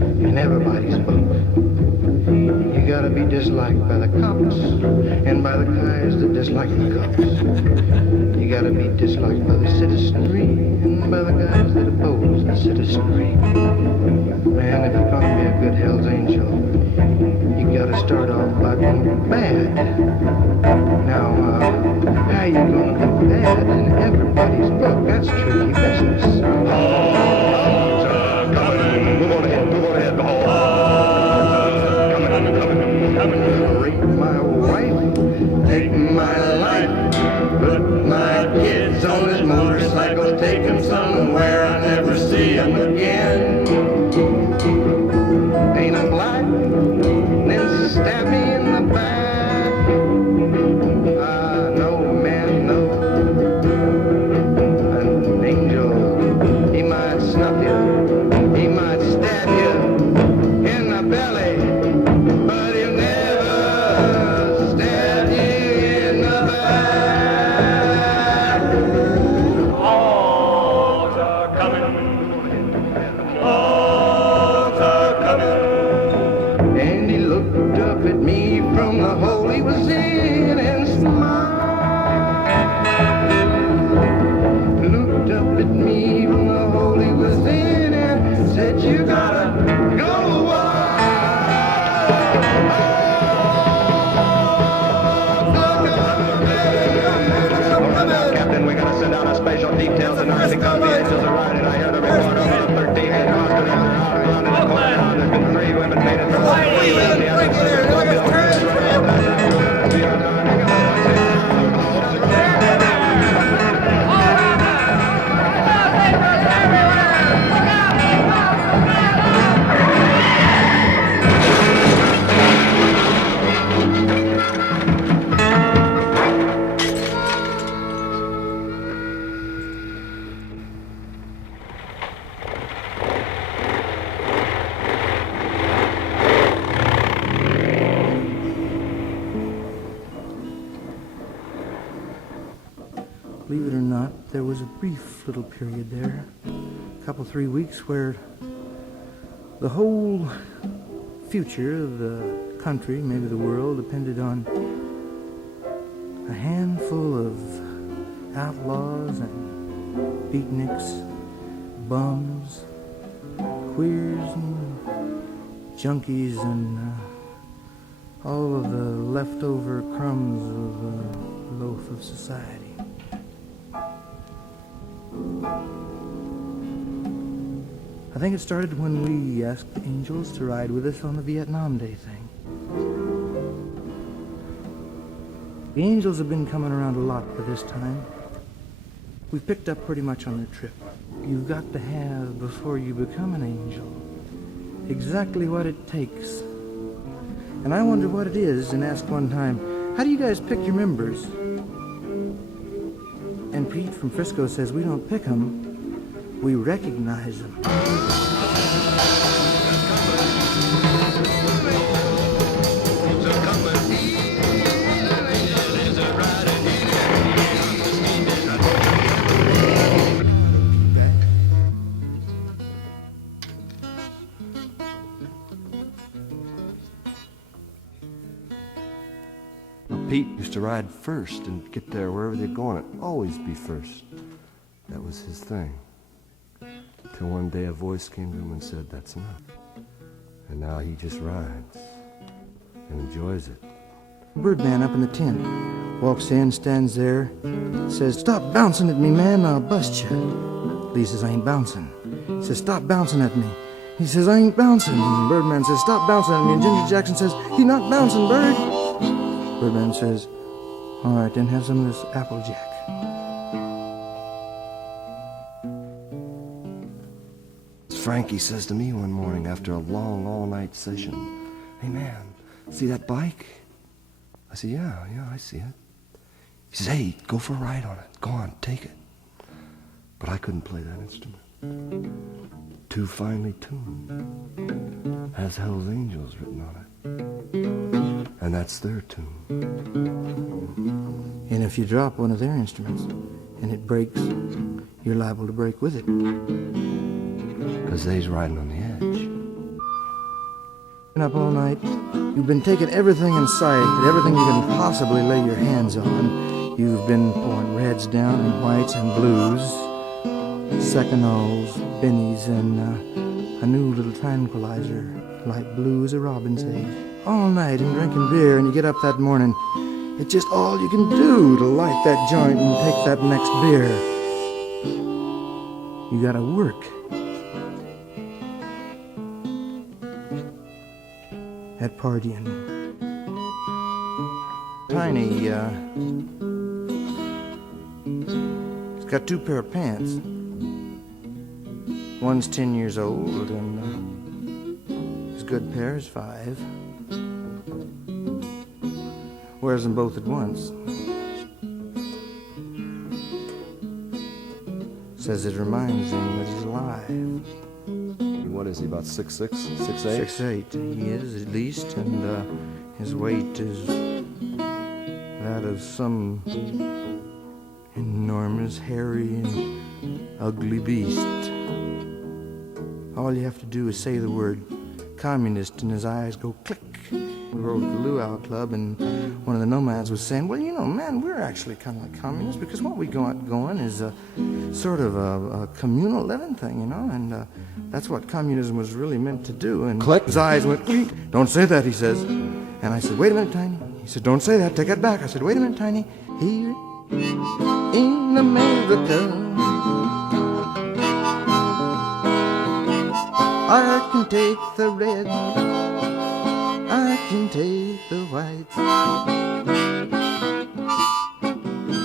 in everybody's book. You gotta be disliked by the cops and by the guys that dislike the cops. You gotta be disliked by the citizenry and by the guys that oppose the citizenry. Man, if you're gonna be a good Hell's Angel, you gotta start off by being bad. Now, how you gonna be bad in everybody's book? That's tricky business. Hawgs are comin'. Move on ahead, coming. Rape my wife, take my life, put my kids on his motorcycle, take him somewhere I never see him again. Ain't him black, then stab me in the back. No, man, no. An angel, he might snuff you, he might stab you in the belly, but he'll never stab you in the back. Hawgs are comin'. Hawgs are comin'. And he looked up at me from the hole he was in and smiled. Looked up at me from the hole he was in and said, you gotta go wild. Captain, we gotta send out a special detail tonight because the angels are riding. I hear the report of the 13 and Oakland are out around in the courtyard. There's been 3 women made it from the Believe it or not, there was a brief little period there, a couple, 3 weeks, where the whole future of the country, maybe the world, depended on a handful of outlaws and beatniks, bums, queers and junkies, and all of the leftover crumbs of a loaf of society. I think it started when we asked the angels to ride with us on the Vietnam Day thing. The angels have been coming around a lot by this time. We've picked up pretty much on their trip. You've got to have, before you become an angel, exactly what it takes. And I wondered what it is and asked one time, how do you guys pick your members? And Pete from Frisco says, we don't pick them, we recognize them. Pete used to ride first and get there wherever they're going and always be first. That was his thing. Till one day a voice came to him and said, that's enough. And now he just rides and enjoys it. Birdman up in the tent walks in, stands there, says, stop bouncing at me, man, I'll bust you. Lee says, I ain't bouncing. He says, stop bouncing at me. He says, I ain't bouncing. And Birdman says, stop bouncing at me. And Ginger Jackson says, he's not bouncing, Bird. Birdman says, all right, then have some of this Applejack. Frankie says to me one morning after a long all-night session, hey man, see that bike? I said, yeah, I see it. He says, hey, go for a ride on it. Go on, take it. But I couldn't play that instrument. Too finely tuned. Has Hell's Angels written on it. And that's their tune. And if you drop one of their instruments and it breaks, you're liable to break with it. Because they's riding on the edge. Up all night. You've been taking everything in sight, everything you can possibly lay your hands on. You've been pouring reds down and whites and blues, seconals, bennies, and a new little tranquilizer, light blue as a robin's egg. All night and drinking beer, and you get up that morning. It's just all you can do to light that joint and take that next beer. You gotta work. At partying. Tiny, he's got 2 pair of pants. One's 10 years old, and his good pair is 5. Wears them both at once. Says it reminds him that he's alive. What is he, about 6'6", 6'8"? 6'8", he is at least, and his weight is that of some enormous, hairy, and ugly beast. All you have to do is say the word communist, and his eyes go click. We were over at the Luau Club, and one of the nomads was saying, well, you know, man, we're actually kind of like communists, because what we got going is a sort of a communal living thing, you know, and that's what communism was really meant to do. And Click. His eyes went, don't say that, he says. And I said, wait a minute, Tiny. He said, don't say that, take that back. I said, wait a minute, Tiny. Here in America, I can take the red, I can take the white,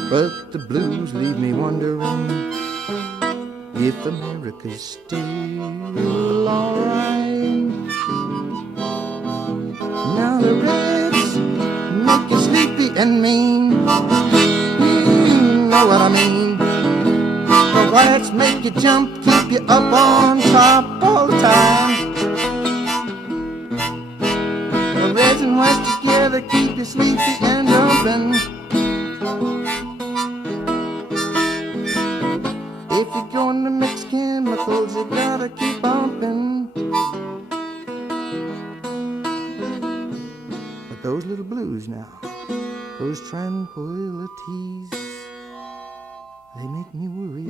but the blues leave me wondering if America's still alright. Now the reds make you sleepy and mean, you know what I mean. The whites make you jump, keep you up on top all the time. The reds and whites together keep you sleepy and jumping. If you're going to mix chemicals, you gotta keep bumping. But those little blues now, those tranquilities, they make me worry.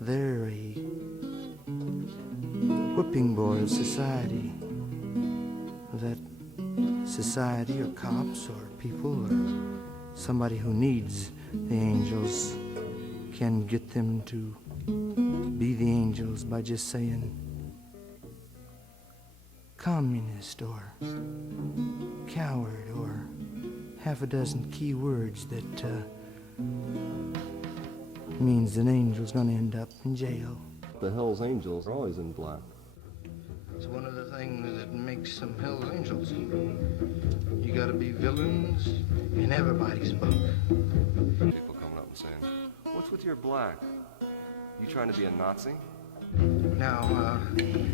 They're a whipping boy of society. That society or cops or people or somebody who needs the angels can get them to be the angels by just saying communist or coward or half a dozen key words that means an angel's gonna end up in jail. The Hell's Angels are always in black. It's one of the things that makes some Hell's Angels. You gotta be villains in everybody's book. People coming up and saying, what's with your black? You trying to be a Nazi? Now,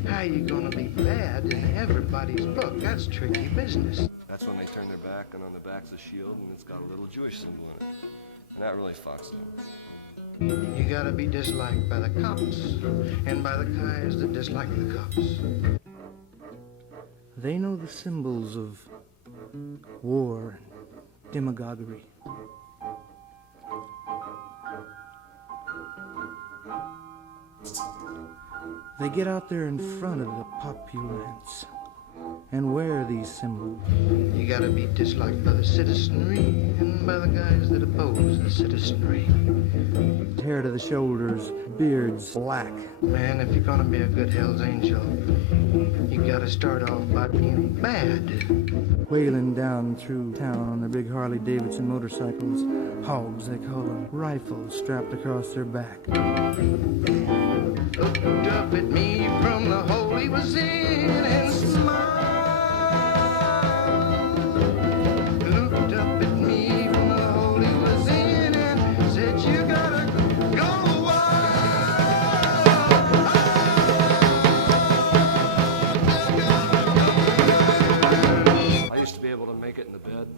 how you gonna be bad in everybody's book? That's tricky business. That's when they turn their back, and on the back's a shield, and it's got a little Jewish symbol in it. And that really fucks them. You gotta be disliked by the cops and by the guys that dislike the cops. They know the symbols of war and demagoguery. They get out there in front of the populace and wear these symbols. You gotta be disliked by the citizenry and by the guys that oppose the citizenry. Hair to the shoulders, beards black. Man, if you're gonna be a good Hell's Angel, you gotta start off by being bad. Wailing down through town on their big Harley-Davidson motorcycles. Hawgs, they call them. Rifles strapped across their back. Looked up at me from the hole he was in and smiled. Looked up at me from the hole he was in and said, you gotta go I used to be able to make it in the bed,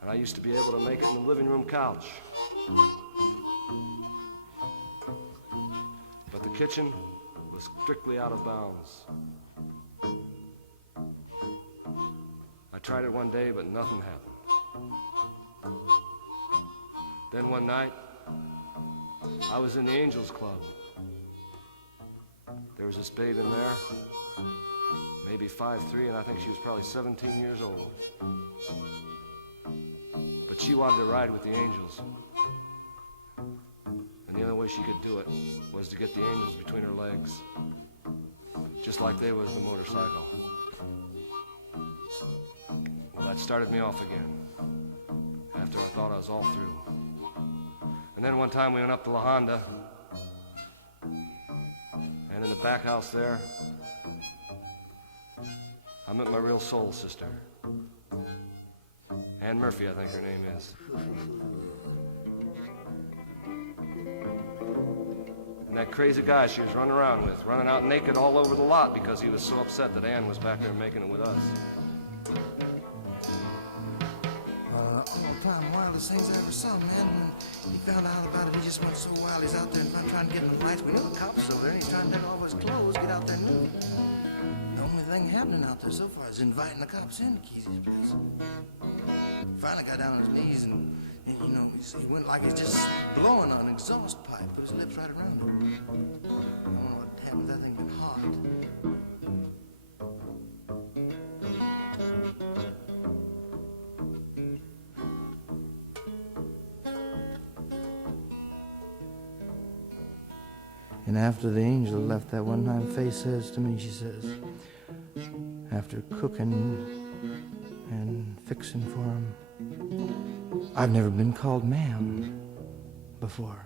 and I used to be able to make it in the living room couch. But the kitchen was strictly out of bounds. I tried it one day, but nothing happened. Then one night, I was in the Angels Club. There was this babe in there, maybe 5'3", and I think she was probably 17 years old. But she wanted to ride with the Angels. And the only way she could do it was to get the Angels between her legs, just like they was the motorcycle. Well, that started me off again, after I thought I was all through. And then one time we went up to La Honda, and in the back house there, I met my real soul sister. Ann Murphy, I think her name is. And that crazy guy she was running around with, running out naked all over the lot because he was so upset that Ann was back there making it with us. All the time, wildest things I ever saw, man. When he found out about it, he just went so wild. He's out there in front trying to get in the lights. We knew the cops over there, and he's trying to take off his clothes, get out there and move. The only thing happening out there so far is inviting the cops in to Kesey's place. Finally got down on his knees and you know, he went like he's just blowing on an exhaust pipe, put his lips right around it. I don't know what happened, that thing been hot. And after the angel left that one time, Faye says to me, she says, after cooking and fixing for him, I've never been called ma'am before.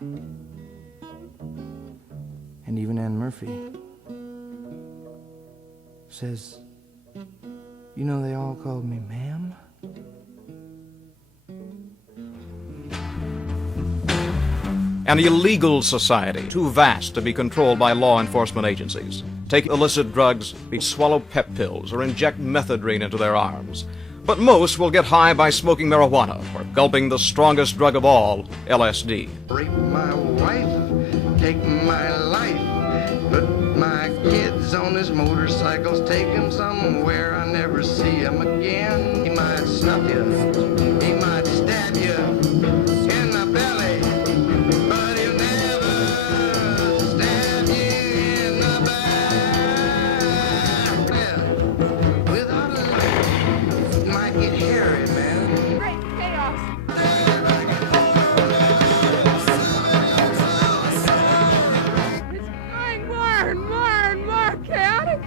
And even Ann Murphy says, you know, they all called me ma'am. An illegal society, too vast to be controlled by law enforcement agencies. Take illicit drugs, swallow pep pills, or inject methadone into their arms. But most will get high by smoking marijuana or gulping the strongest drug of all, LSD. Rape my wife, take my life, put my kids on his motorcycles, take him somewhere I never see him again. He might snuff you, he might stab you in the belly, but he'll never stab you in the back. Yeah, without a life, it might get hairy, man. Great chaos. It's growing more and more and more chaotic.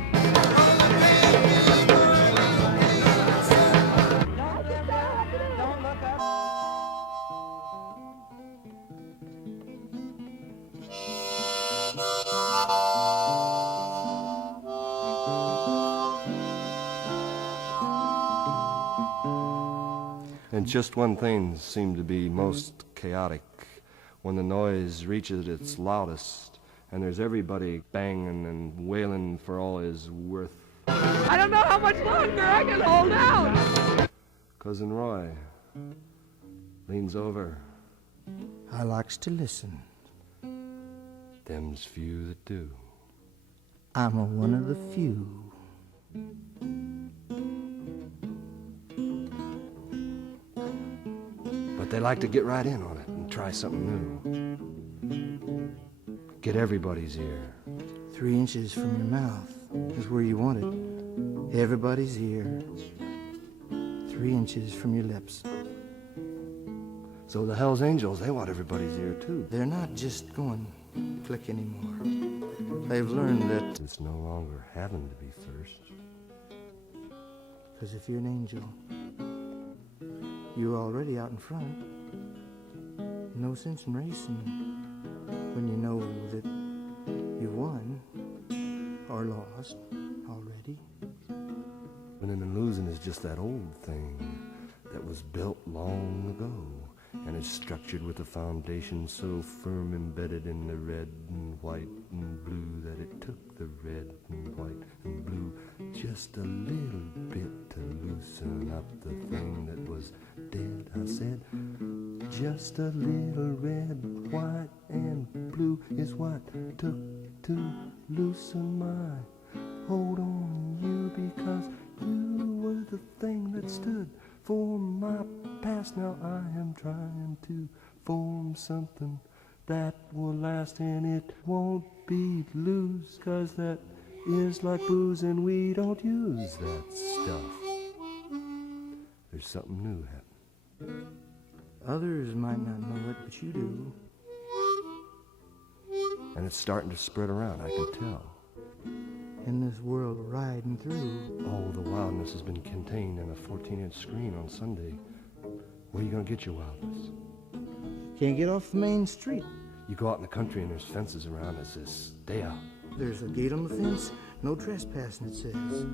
And just one thing seemed to be most chaotic, when the noise reaches its loudest, and there's everybody banging and wailing for all his worth. I don't know how much longer I can hold out. Cousin Roy leans over. I likes to listen. Them's few that do. I'm a one of the few. But they like to get right in on it and try something new. Get everybody's ear. 3 inches from your mouth is where you want it. Everybody's ear. 3 inches from your lips. So the Hells Angels, they want everybody's ear too. They're not just going click anymore. They've learned that It's no longer having to be first. because if you're an angel, you're already out in front. No sense in racing when you know that you've won or lost already. Winning and losing is just that old thing that was built long ago, and is structured with a foundation so firm embedded in the red and white and blue that it took the red and white and blue just a little bit to loosen up the thing that was dead. I said, just a little red, white, and blue is what took to loosen my hold on you, because you were the thing that stood for my past. Now I am trying to form something that will last, and it won't be loose, 'cause that is like booze and we don't use that stuff. There's something new happening. Others might not know it, but you do. And it's starting to spread around, I can tell. In this world riding through. All the wildness has been contained in a 14-inch screen on Sunday. Where are you going to get your wildness? Can't get off the main street. You go out in the country and there's fences around that says, stay out. There's a gate on the fence, no trespassing, it says.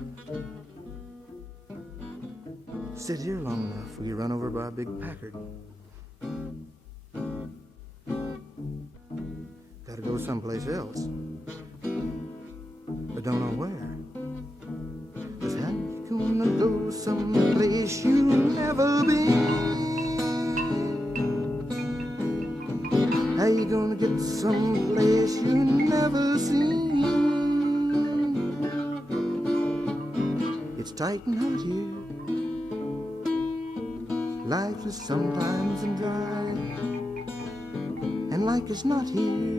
Sit here long enough, we get run over by a big Packard. Gotta go someplace else, but don't know where. 'Cause how you gonna go someplace you never been? How you gonna get someplace you never seen? It's tight and hot here. Life is sometimes and dry, and like it's not here.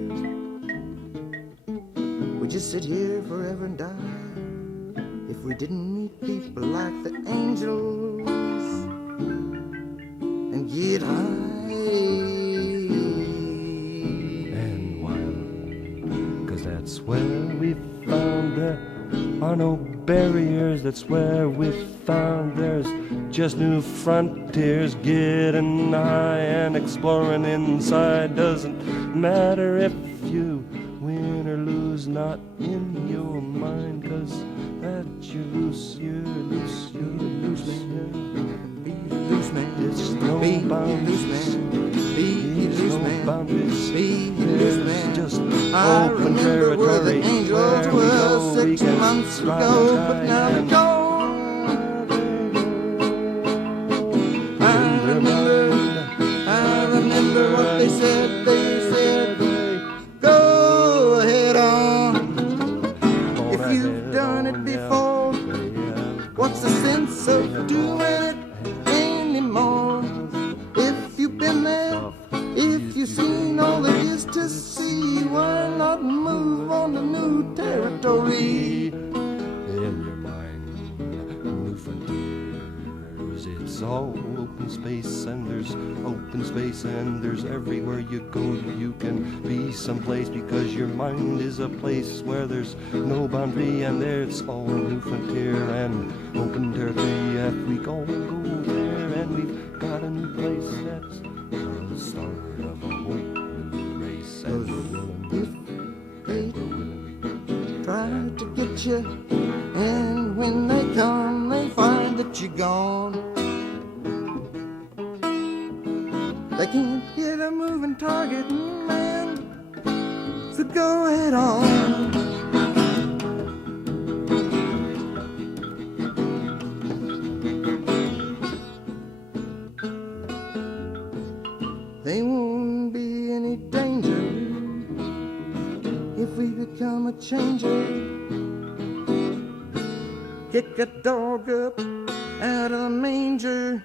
We just sit here forever and die. If we didn't meet people like the angels and get high. That's where we found there are no barriers. That's where we found there's just new frontiers. Getting high and exploring inside doesn't matter if you win or lose, not in your mind, 'cause that you're loose, you're loose, you're loose, man. Be loose, man. There's no Be boundaries. loose, man. Be There's loose, no man. boundaries. Be loose, man. Just I open remember where the territory. angels Where we were go, we 6 can months fly ago, high but now they're and gone. I remember what they said. They said, go ahead on. If you've done it before, what's the sense of doing it anymore? If you've been there, if you've seen all there is to see, why not move on to new territory? In your mind, new frontiers. It's all open space, and there's open space, and there's everywhere you go you can be someplace, because your mind is a place where there's no boundary, and there's all new frontier and open territory. If we go there, and we've got a new place, that's the start of a whole new race. And we're willing, Try to get you, and when they come, they find that you're gone. They can't hit a moving target, man, so go ahead on. There won't be any danger if we become a changer. Kick a dog up out of the manger.